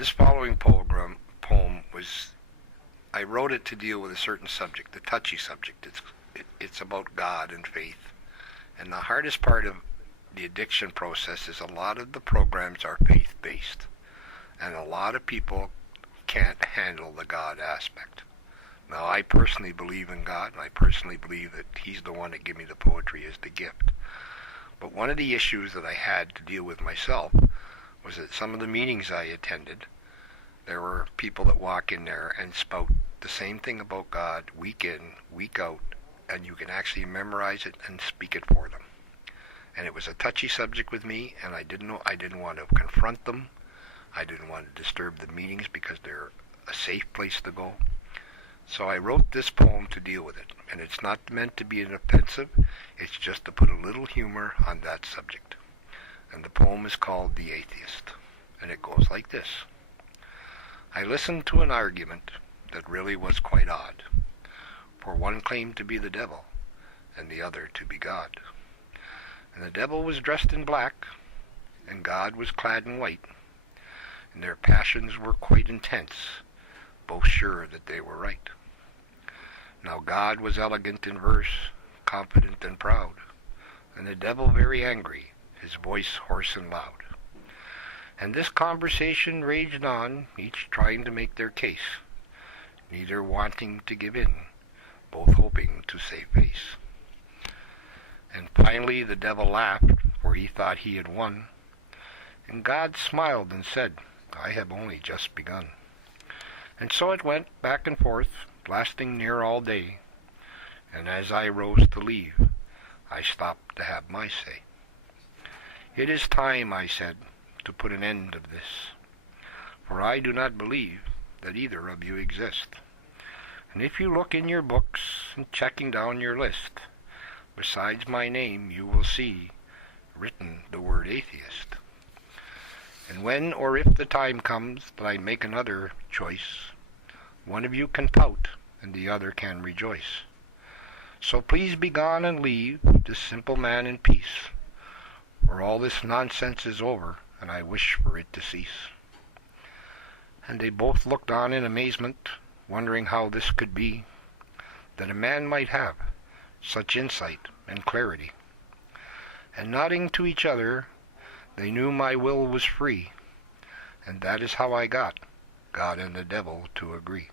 This following poem was, I wrote it to deal with a certain subject, a touchy subject. It's about God and faith. And the hardest part of the addiction process is a lot of the programs are faith-based. And a lot of people can't handle the God aspect. Now, I personally believe in God, and I personally believe that He's the one that gave me the poetry as the gift. But one of the issues that I had to deal with myself was that some of the meetings I attended, there were people that walk in there and spout the same thing about God week in, week out, and you can actually memorize it and speak it for them. And it was a touchy subject with me, and I didn't want to confront them. I didn't want to disturb the meetings because they're a safe place to go. So I wrote this poem to deal with it, and it's not meant to be an offensive, it's just to put a little humor on that subject. And the poem is called The Atheist, and it goes like this. I listened to an argument that really was quite odd, for one claimed to be the devil, and the other to be God. And the devil was dressed in black, and God was clad in white, and their passions were quite intense, both sure that they were right. Now God was elegant in verse, confident and proud, and the devil very angry, his voice hoarse and loud. And this conversation raged on, each trying to make their case, neither wanting to give in, both hoping to save face. And finally the devil laughed, for he thought he had won, and God smiled and said, I have only just begun. And so it went back and forth, lasting near all day, and as I rose to leave, I stopped to have my say. It is time, I said, to put an end of this, for I do not believe that either of you exist. And if you look in your books and checking down your list, besides my name you will see written the word atheist. And when or if the time comes that I make another choice, one of you can pout and the other can rejoice. So please be gone and leave this simple man in peace, for all this nonsense is over, and I wish for it to cease. And they both looked on in amazement, wondering how this could be, that a man might have such insight and clarity. And nodding to each other, they knew my will was free, and that is how I got God and the devil to agree.